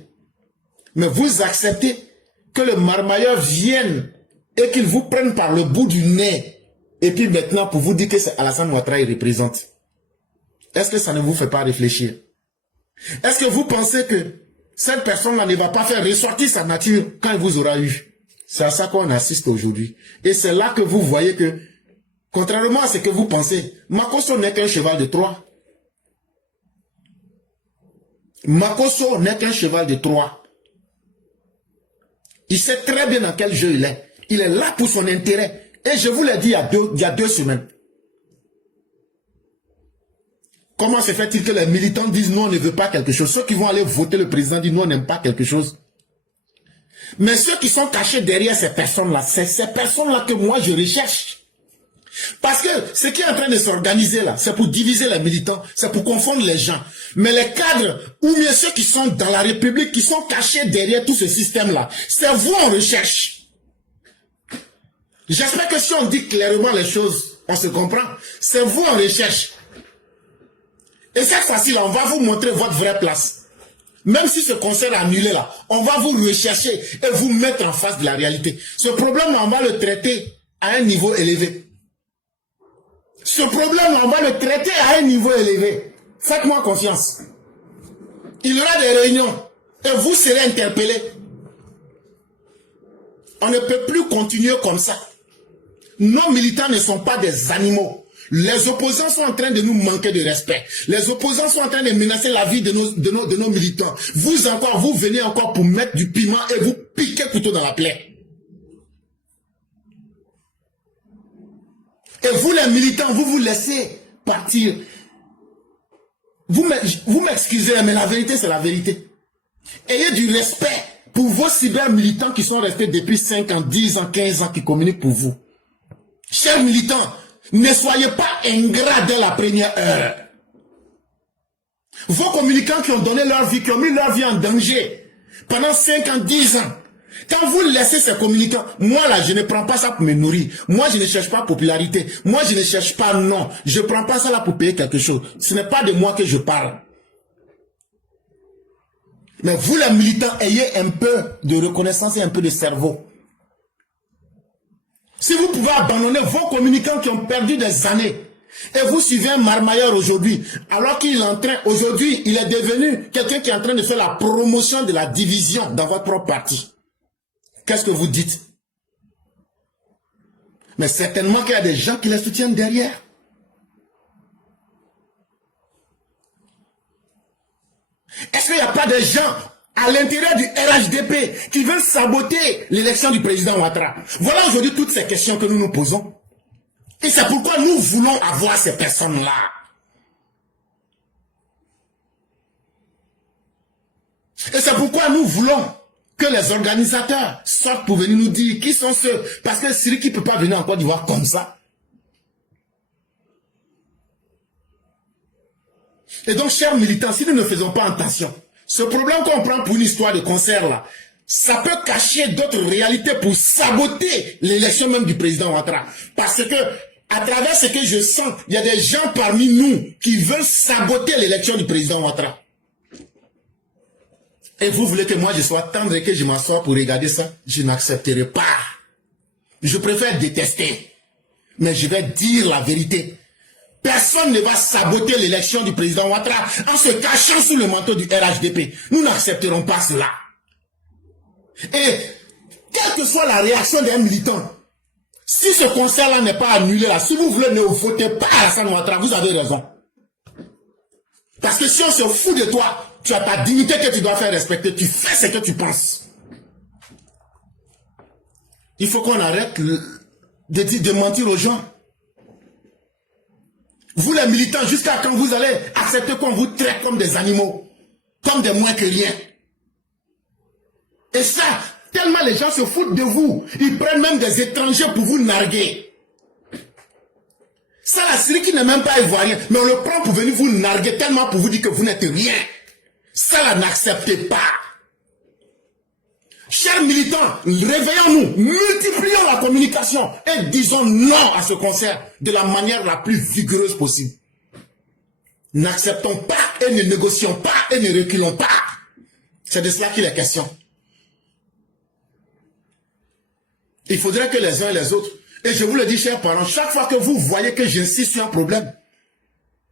Mais vous acceptez que le marmailleur vienne et qu'il vous prenne par le bout du nez. Et puis maintenant, pour vous dire que c'est Alassane Ouattara qui représente. Est-ce que ça ne vous fait pas réfléchir? Est-ce que vous pensez que cette personne-là ne va pas faire ressortir sa nature quand il vous aura eu? C'est à ça qu'on assiste aujourd'hui. Et c'est là que vous voyez que, contrairement à ce que vous pensez, Makosso n'est qu'un cheval de Troie. Makosso n'est qu'un cheval de Troie. Il sait très bien dans quel jeu il est. Il est là pour son intérêt. Et je vous l'ai dit il y a 2 semaines. Comment se fait-il que les militants disent non, on ne veut pas quelque chose? Ceux qui vont aller voter le président disent non, on n'aime pas quelque chose. Mais ceux qui sont cachés derrière ces personnes-là, c'est ces personnes-là que moi je recherche. Parce que ce qui est en train de s'organiser là, c'est pour diviser les militants, c'est pour confondre les gens. Mais les cadres, ou bien ceux qui sont dans la République, qui sont cachés derrière tout ce système-là, c'est vous en recherche. J'espère que si on dit clairement les choses, on se comprend. C'est vous en recherche. Et cette fois-ci là, on va vous montrer votre vraie place. Même si ce concert est annulé là, on va vous rechercher et vous mettre en face de la réalité. Ce problème-là, on va le traiter à un niveau élevé. Ce problème-là, on va le traiter à un niveau élevé. Faites-moi confiance. Il y aura des réunions et vous serez interpellés. On ne peut plus continuer comme ça. Nos militants ne sont pas des animaux. Les opposants sont en train de nous manquer de respect. Les opposants sont en train de menacer la vie de nos militants. Vous encore, vous venez encore pour mettre du piment et vous piquer couteau dans la plaie. Et vous les militants, vous vous laissez partir. Vous m'excusez, mais la vérité c'est la vérité. Ayez du respect pour vos cyber-militants qui sont restés depuis 5 ans, 10 ans, 15 ans, qui communiquent pour vous. Chers militants, ne soyez pas ingrats dès la première heure. Vos communicants qui ont donné leur vie, qui ont mis leur vie en danger pendant 5 ans, 10 ans, quand vous laissez ces communicants, moi là, je ne prends pas ça pour me nourrir. Moi, je ne cherche pas popularité. Moi, je ne cherche pas non. Je ne prends pas ça là pour payer quelque chose. Ce n'est pas de moi que je parle. Mais vous, les militants, ayez un peu de reconnaissance et un peu de cerveau. Si vous pouvez abandonner vos communicants qui ont perdu des années Et vous suivez un marmailleur aujourd'hui, alors qu'il est en train, aujourd'hui, il est devenu quelqu'un qui est en train de faire la promotion de la division dans votre propre parti. Qu'est-ce que vous dites? Mais certainement qu'il y a des gens qui les soutiennent derrière. Est-ce qu'il n'y a pas des gens à l'intérieur du RHDP qui veulent saboter l'élection du président Ouattara? Voilà aujourd'hui toutes ces questions que nous nous posons. Et c'est pourquoi nous voulons avoir ces personnes-là. Et c'est pourquoi nous voulons que les organisateurs sortent pour venir nous dire qui sont ceux. Parce que Siriki ne peut pas venir en Côte d'Ivoire comme ça. Et donc, chers militants, si nous ne faisons pas attention, ce problème qu'on prend pour une histoire de concert là, ça peut cacher d'autres réalités pour saboter l'élection même du président Ouattara. Parce que, à travers ce que je sens, il y a des gens parmi nous qui veulent saboter l'élection du président Ouattara. Et vous voulez que moi je sois tendre et que je m'assoie pour regarder ça? Je n'accepterai pas. Je préfère détester. Mais je vais dire la vérité. Personne ne va saboter l'élection du président Ouattara en se cachant sous le manteau du RHDP. Nous n'accepterons pas cela. Et quelle que soit la réaction d'un militant, si ce concert-là n'est pas annulé, là, si vous voulez ne votez pas Alassane Ouattara, vous avez raison. Parce que si on se fout de toi, tu as ta dignité que tu dois faire respecter, tu fais ce que tu penses. Il faut qu'on arrête de mentir aux gens. Vous les militants, jusqu'à quand vous allez accepter qu'on vous traite comme des animaux, comme des moins que rien. Et ça, tellement les gens se foutent de vous, ils prennent même des étrangers pour vous narguer. Ça, la Syrie qui n'est même pas ivoirien, mais on le prend pour venir vous narguer tellement pour vous dire que vous n'êtes rien. Ça, là, n'acceptez pas. Chers militants, réveillons-nous, multiplions la communication et disons non à ce concert de la manière la plus vigoureuse possible. N'acceptons pas et ne négocions pas et ne reculons pas. C'est de cela qu'il est question. Il faudrait que les uns et les autres, et je vous le dis, chers parents, chaque fois que vous voyez que j'insiste sur un problème,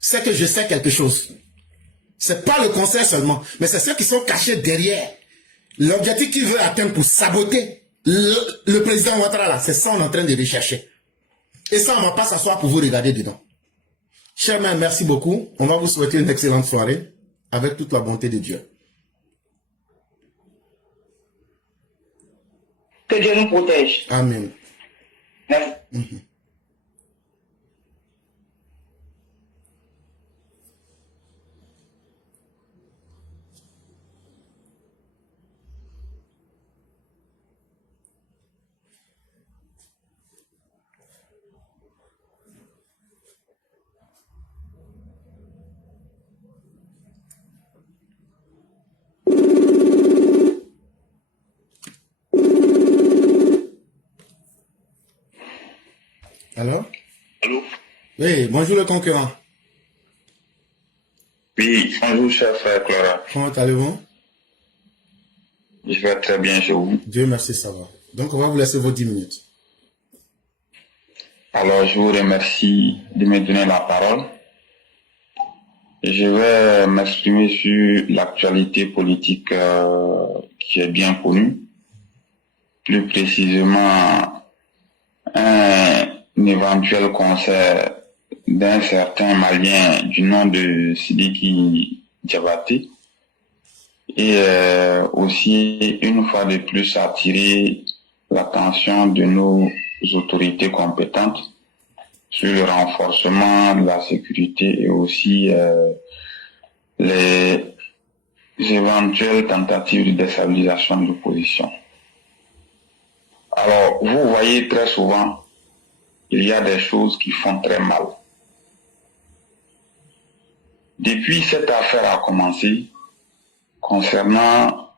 c'est que je sais quelque chose. C'est pas le concert seulement, mais c'est ceux qui sont cachés derrière. L'objectif qu'il veut atteindre pour saboter le président Ouattara, là, c'est ça qu'on est en train de rechercher. Et ça, on ne va pas s'asseoir pour vous regarder dedans. Chers mères, merci beaucoup. On va vous souhaiter une excellente soirée avec toute la bonté de Dieu. Que Dieu nous protège. Amen. Merci. Alors? Allô? Oui, bonjour le concurrent. Oui, bonjour cher frère Clara. Comment allez-vous? Je vais très bien chez vous. Dieu merci, ça va. Donc on va vous laisser vos 10 minutes. Alors je vous remercie de me donner la parole. Je vais m'exprimer sur l'actualité politique qui est bien connue. Plus précisément, un éventuel concert d'un certain Malien du nom de Sidiki Diabaté et aussi une fois de plus attirer l'attention de nos autorités compétentes sur le renforcement de la sécurité et aussi les éventuelles tentatives de déstabilisation de l'opposition. Alors, vous voyez très souvent, il y a des choses qui font très mal. Depuis cette affaire a commencé, concernant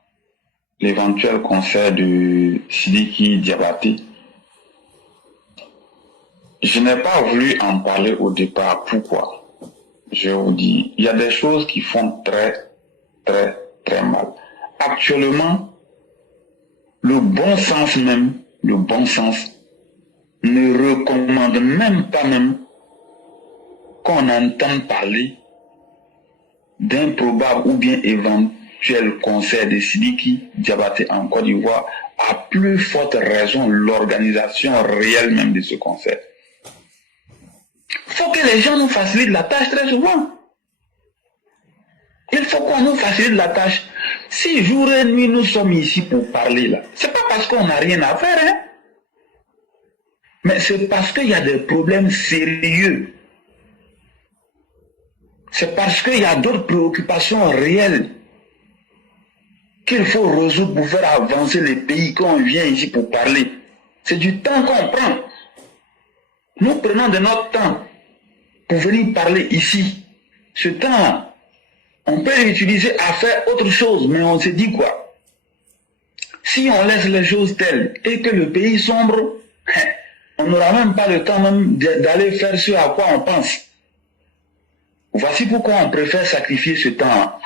l'éventuel concert de Sidiki Diabaté, je n'ai pas voulu en parler au départ. Pourquoi? Je vous dis, il y a des choses qui font très, très, très mal. Actuellement, le bon sens ne recommande même pas qu'on entend parler d'un probable ou bien éventuel concert de Sidiki Diabaté en Côte d'Ivoire, à plus forte raison l'organisation réelle même de ce concert. Il faut que les gens nous facilitent la tâche très souvent. Il faut qu'on nous facilite la tâche. Si jour et nuit nous sommes ici pour parler là, c'est pas parce qu'on n'a rien à faire, hein? Mais c'est parce qu'il y a des problèmes sérieux. C'est parce qu'il y a d'autres préoccupations réelles qu'il faut résoudre pour faire avancer les pays qu'on vient ici pour parler. C'est du temps qu'on prend. Nous prenons de notre temps pour venir parler ici. Ce temps, on peut l'utiliser à faire autre chose, mais on se dit quoi? Si on laisse les choses telles et que le pays sombre, on n'aura même pas le temps même d'aller faire ce à quoi on pense. Voici pourquoi on préfère sacrifier ce temps.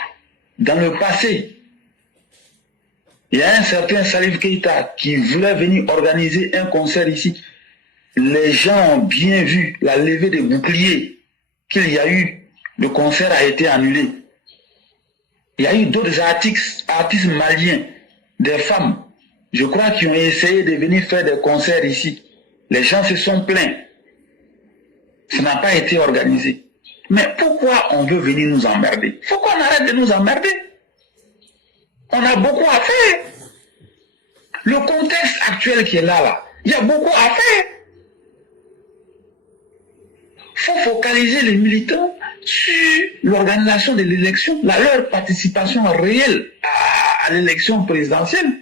Dans le passé, il y a un certain Salif Keïta qui voulait venir organiser un concert ici. Les gens ont bien vu la levée des boucliers qu'il y a eu. Le concert a été annulé. Il y a eu d'autres artistes maliens, des femmes, je crois, qui ont essayé de venir faire des concerts ici. Les gens se sont plaints. Ça n'a pas été organisé. Mais pourquoi on veut venir nous emmerder? Il faut qu'on arrête de nous emmerder. On a beaucoup à faire. Le contexte actuel qui est là, il y a beaucoup à faire. Il faut focaliser les militants sur l'organisation de l'élection, leur participation réelle à l'élection présidentielle.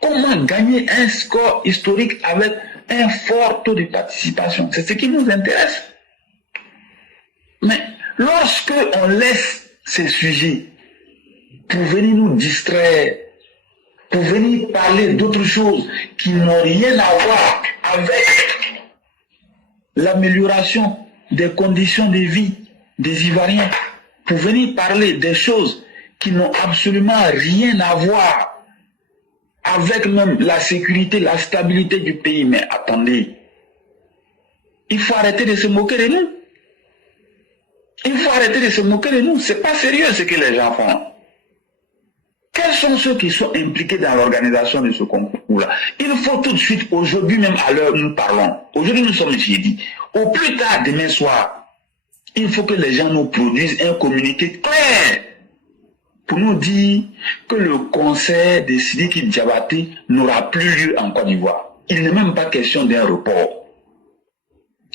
Comment gagner un score historique avec un fort taux de participation? C'est ce qui nous intéresse. Mais lorsque on laisse ces sujets pour venir nous distraire, pour venir parler d'autres choses qui n'ont rien à voir avec l'amélioration des conditions de vie des Ivoiriens, pour venir parler des choses qui n'ont absolument rien à voir avec même la sécurité, la stabilité du pays. Mais attendez, il faut arrêter de se moquer de nous. Il faut arrêter de se moquer de nous. C'est pas sérieux ce que les gens font. Quels sont ceux qui sont impliqués dans l'organisation de ce concours-là? Il faut tout de suite, aujourd'hui même à l'heure où nous parlons, aujourd'hui nous sommes jeudi, au plus tard demain soir, il faut que les gens nous produisent un communiqué clair pour nous dire que le concert de Sidiki Diabaté n'aura plus lieu en Côte d'Ivoire. Il n'est même pas question d'un report.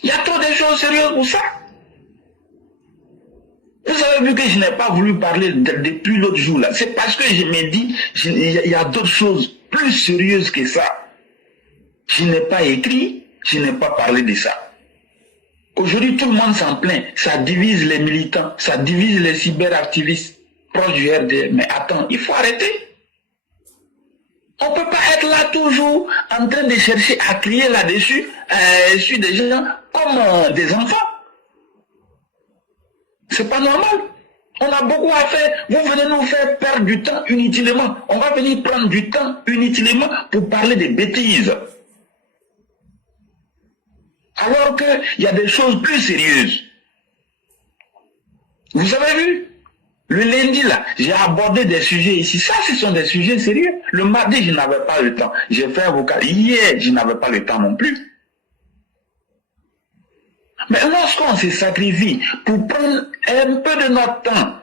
Il y a trop de choses sérieuses pour ça. Vous avez vu que je n'ai pas voulu parler depuis l'autre jour là. C'est parce que je me dis, il y a d'autres choses plus sérieuses que ça. Je n'ai pas écrit, je n'ai pas parlé de ça. Aujourd'hui, tout le monde s'en plaint. Ça divise les militants, ça divise les cyberactivistes proches du RDR. Mais attends, il faut arrêter. On ne peut pas être là toujours en train de chercher à crier là-dessus sur des gens comme des enfants. C'est pas normal. On a beaucoup à faire. Vous venez nous faire perdre du temps inutilement. On va venir prendre du temps inutilement pour parler des bêtises. Alors qu'il y a des choses plus sérieuses. Vous avez vu? Le lundi là, j'ai abordé des sujets ici. Ça, ce sont des sujets sérieux. Le mardi, je n'avais pas le temps. J'ai fait un vocal. Hier, je n'avais pas le temps non plus. Mais lorsqu'on se sacrifie pour prendre un peu de notre temps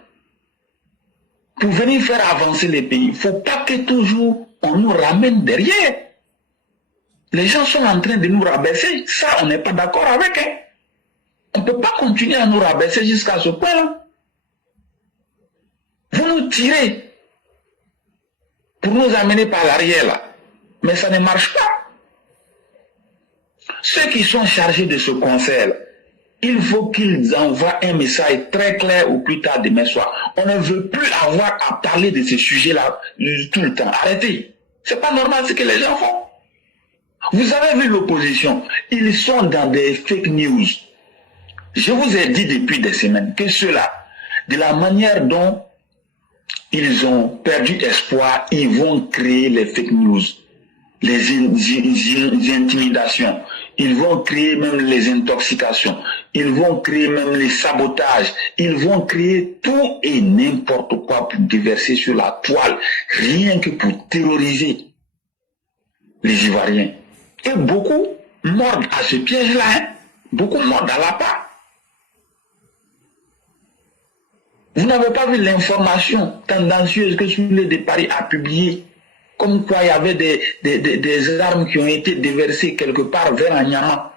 pour venir faire avancer les pays, il ne faut pas que toujours on nous ramène derrière. Les gens sont en train de nous rabaisser. Ça, on n'est pas d'accord avec. Hein? On ne peut pas continuer à nous rabaisser jusqu'à ce point-là. Vous nous tirez pour nous amener par l'arrière là. Mais ça ne marche pas. Ceux qui sont chargés de ce concert, il faut qu'ils envoient un message très clair au plus tard demain soir. On ne veut plus avoir à parler de ces sujets-là tout le temps. Arrêtez. C'est pas normal ce que les gens font. Vous avez vu l'opposition. Ils sont dans des fake news. Je vous ai dit depuis des semaines que ceux-là, de la manière dont ils ont perdu espoir, ils vont créer les fake news, les intimidations. Ils vont créer même les intoxications. ils vont créer même les sabotages, ils vont créer tout et n'importe quoi pour déverser sur la toile, rien que pour terroriser les Ivoiriens. Et beaucoup mordent à ce piège-là, hein? Beaucoup mordent à la part. Vous n'avez pas vu l'information tendancieuse que Soulé de Paris a publiée, comme quoi il y avait des armes qui ont été déversées quelque part vers Anyama,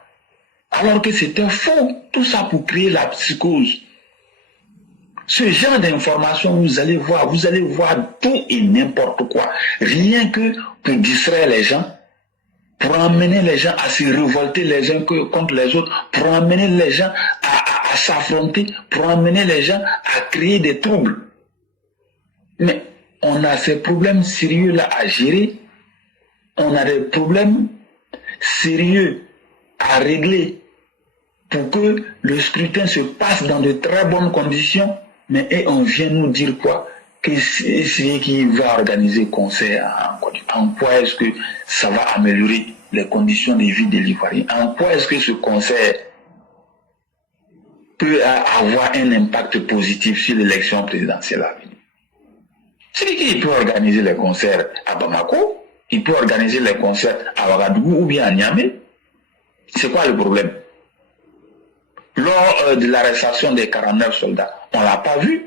alors que c'était faux, tout ça pour créer la psychose. Ce genre d'information, vous allez voir tout et n'importe quoi, rien que pour distraire les gens, pour emmener les gens à se révolter les uns contre les autres, pour emmener les gens à s'affronter, pour emmener les gens à créer des troubles. Mais on a ces problèmes sérieux-là à gérer, on a des problèmes sérieux à régler pour que le scrutin se passe dans de très bonnes conditions, mais et on vient nous dire quoi? Que c'est qui va organiser concert en quoi est-ce que ça va améliorer les conditions de vie des Ivoiriens? En quoi est-ce que ce concert peut avoir un impact positif sur l'élection présidentielle à venir? C'est qui peut organiser les concerts à Bamako, il peut organiser les concerts à Ouagadougou ou bien à Niamey. C'est quoi le problème? Lors de l'arrestation des 49 soldats, on ne l'a pas vu.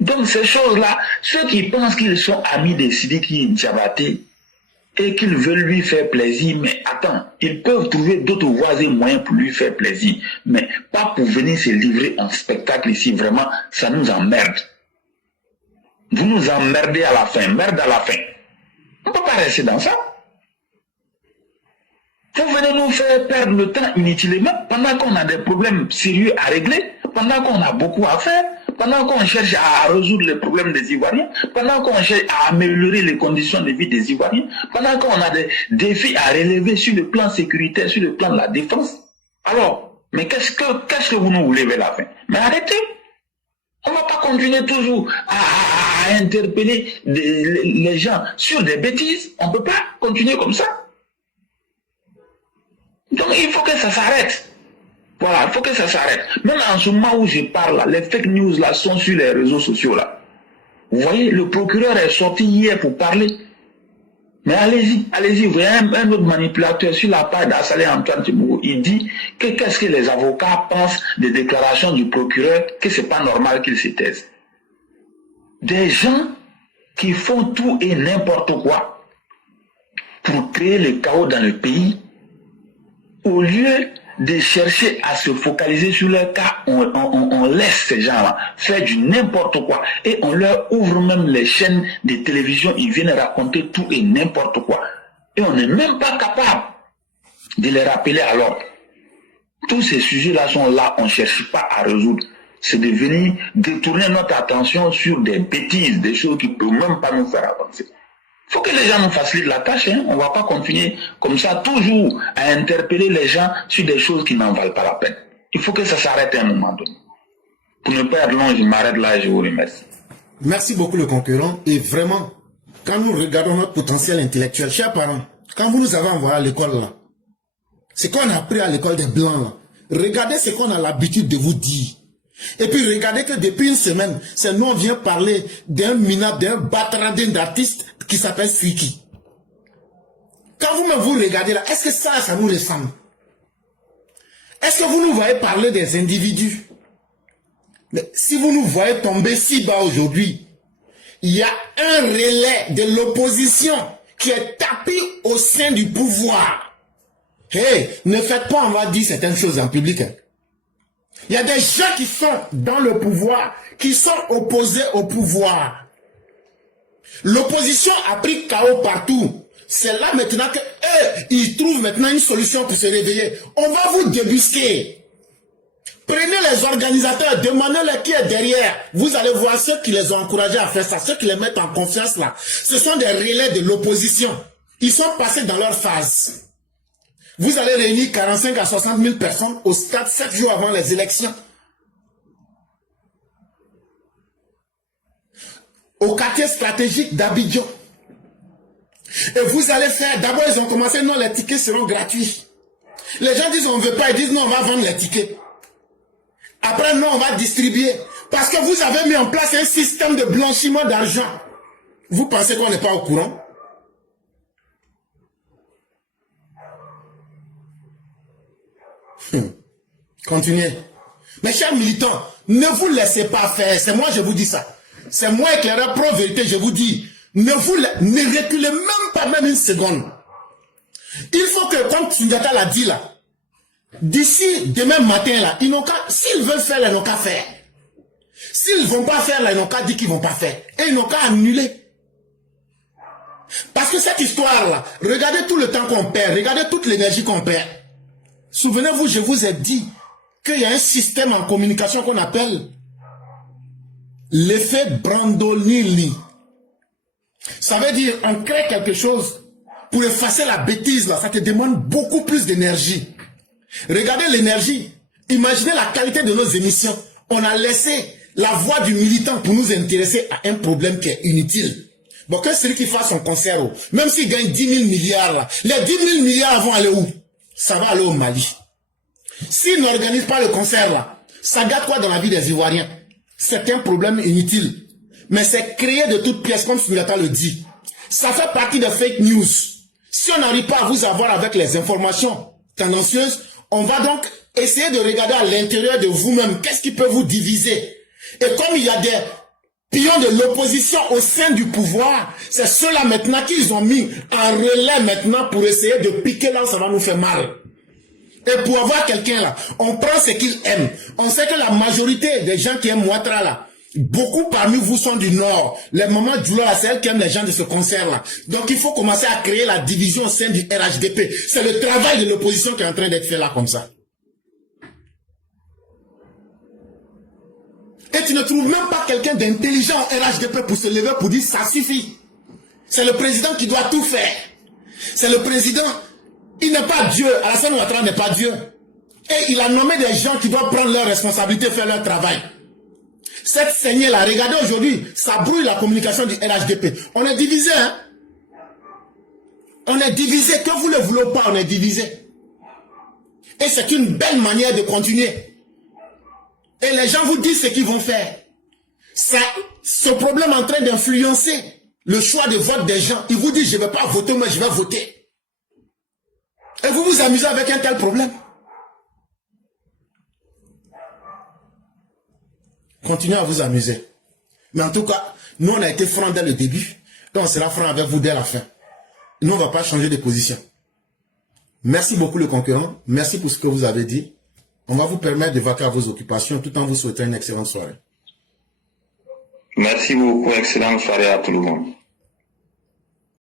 Donc ces choses-là, ceux qui pensent qu'ils sont amis de Sidiki Diabaté et qu'ils veulent lui faire plaisir, mais attends, ils peuvent trouver d'autres voies et moyens pour lui faire plaisir, mais pas pour venir se livrer en spectacle ici, vraiment, ça nous emmerde. Vous nous emmerdez à la fin, merde à la fin. On ne peut pas rester dans ça. Vous venez nous faire perdre le temps inutilement pendant qu'on a des problèmes sérieux à régler, pendant qu'on a beaucoup à faire, pendant qu'on cherche à résoudre les problèmes des Ivoiriens, pendant qu'on cherche à améliorer les conditions de vie des Ivoiriens, pendant qu'on a des défis à relever sur le plan sécuritaire, sur le plan de la défense. Alors, mais qu'est-ce que vous nous voulez vers la fin? Mais arrêtez. On ne va pas continuer toujours à interpeller les gens sur des bêtises. On ne peut pas continuer comme ça. Donc il faut que ça s'arrête. Voilà, il faut que ça s'arrête. Même en ce moment où je parle, là, les fake news là sont sur les réseaux sociaux là. Vous voyez, le procureur est sorti hier pour parler. Mais allez-y, vous voyez un autre manipulateur sur la part d'Assalé Antoine Tibou, il dit que qu'est-ce que les avocats pensent des déclarations du procureur, que c'est pas normal qu'ils se taisent. Des gens qui font tout et n'importe quoi pour créer le chaos dans le pays, au lieu de chercher à se focaliser sur leur cas, on laisse ces gens-là faire du n'importe quoi. Et on leur ouvre même les chaînes de télévision, ils viennent raconter tout et n'importe quoi. Et on n'est même pas capable de les rappeler à l'ordre. Tous ces sujets-là sont là, on ne cherche pas à résoudre. C'est de venir détourner notre attention sur des bêtises, des choses qui ne peuvent même pas nous faire avancer. Il faut que les gens nous facilitent la tâche, hein. On ne va pas continuer comme ça, toujours à interpeller les gens sur des choses qui n'en valent pas la peine. Il faut que ça s'arrête à un moment donné. Pour ne pas être long, je m'arrête là et je vous remercie. Merci beaucoup le concurrent. Et vraiment, quand nous regardons notre potentiel intellectuel, chers parents, quand vous nous avez envoyé à l'école là, c'est qu'on a appris à l'école des Blancs là. Regardez ce qu'on a l'habitude de vous dire. Et puis regardez que depuis une semaine, c'est nous on vient parler d'un minable, d'un batrandin d'artiste qui s'appelle Siki. Quand vous regardez là, est-ce que ça nous ressemble? Est-ce que vous nous voyez parler des individus? Mais si vous nous voyez tomber si bas aujourd'hui, il y a un relais de l'opposition qui est tapé au sein du pouvoir. Hey, ne faites pas, on va dire certaines choses en public. Hein. Il y a des gens qui sont dans le pouvoir, qui sont opposés au pouvoir. L'opposition a pris chaos partout. C'est là maintenant que ils trouvent maintenant une solution pour se réveiller. On va vous débusquer. Prenez les organisateurs, demandez-les qui est derrière. Vous allez voir ceux qui les ont encouragés à faire ça, ceux qui les mettent en confiance là. Ce sont des relais de l'opposition. Ils sont passés dans leur phase. Vous allez réunir 45 à 60 000 personnes au stade 7 jours avant les élections. Au quartier stratégique d'Abidjan. Et vous allez faire, d'abord ils ont commencé, non, les tickets seront gratuits. Les gens disent on ne veut pas, ils disent non, on va vendre les tickets. Après, non, on va distribuer. Parce que vous avez mis en place un système de blanchiment d'argent. Vous pensez qu'on n'est pas au courant? Continuez. Mes chers militants, ne vous laissez pas faire. C'est moi, je vous dis ça. C'est moi, éclaireur pro-vérité, je vous dis. Ne reculez même pas même une seconde. Il faut que, comme Sundiata l'a dit là, d'ici demain matin là, ils n'ont qu'à, s'ils veulent faire là, ils n'ont qu'à faire. S'ils ne vont pas faire là, ils n'ont qu'à dire qu'ils ne vont pas faire. Et ils n'ont qu'à annuler. Parce que cette histoire là, regardez tout le temps qu'on perd, regardez toute l'énergie qu'on perd. Souvenez-vous, je vous ai dit qu'il y a un système en communication qu'on appelle l'effet Brandolini. Ça veut dire, on crée quelque chose pour effacer la bêtise là, ça te demande beaucoup plus d'énergie. Regardez l'énergie. Imaginez la qualité de nos émissions. On a laissé la voix du militant pour nous intéresser à un problème qui est inutile. Bon, que celui qui fasse son concert, même s'il gagne 10 000 milliards là, les 10 000 milliards vont aller où? Ça va aller au Mali. S'il n'organise pas le concert là, ça gâte quoi dans la vie des Ivoiriens? C'est un problème inutile. Mais c'est créé de toutes pièces, comme Sundiata le dit. Ça fait partie des fake news. Si on n'arrive pas à vous avoir avec les informations tendancieuses, on va donc essayer de regarder à l'intérieur de vous-même qu'est-ce qui peut vous diviser. Et comme il y a des pions de l'opposition au sein du pouvoir, c'est ceux-là maintenant qu'ils ont mis en relais maintenant pour essayer de piquer là où ça va nous faire mal. Et pour avoir quelqu'un là, on prend ce qu'il aime. On sait que la majorité des gens qui aiment Ouattara là, beaucoup parmi vous sont du Nord. Les mamans Djoula, c'est elles qui aiment les gens de ce concert-là. Donc il faut commencer à créer la division au sein du RHDP. C'est le travail de l'opposition qui est en train d'être fait là comme ça. Et tu ne trouves même pas quelqu'un d'intelligent au RHDP pour se lever pour dire ça suffit. C'est le président qui doit tout faire. C'est le président, il n'est pas Dieu. Alassane Ouattara n'est pas Dieu. Et il a nommé des gens qui doivent prendre leurs responsabilités, faire leur travail. Cette saignée-là, regardez aujourd'hui, ça brouille la communication du RHDP. On est divisé, hein. On est divisé, que vous ne le voulez pas, on est divisé. Et c'est une belle manière de continuer. Et les gens vous disent ce qu'ils vont faire. Ça, ce problème est en train d'influencer le choix de vote des gens. Ils vous disent, je ne vais pas voter, mais je vais voter. Et vous vous amusez avec un tel problème. Continuez à vous amuser. Mais en tout cas, nous on a été francs dès le début. Donc on sera franc avec vous dès la fin. Nous on ne va pas changer de position. Merci beaucoup le concurrent. Merci pour ce que vous avez dit. On va vous permettre de vaquer à vos occupations tout en vous souhaitant une excellente soirée. Merci beaucoup. Excellente soirée à tout le monde.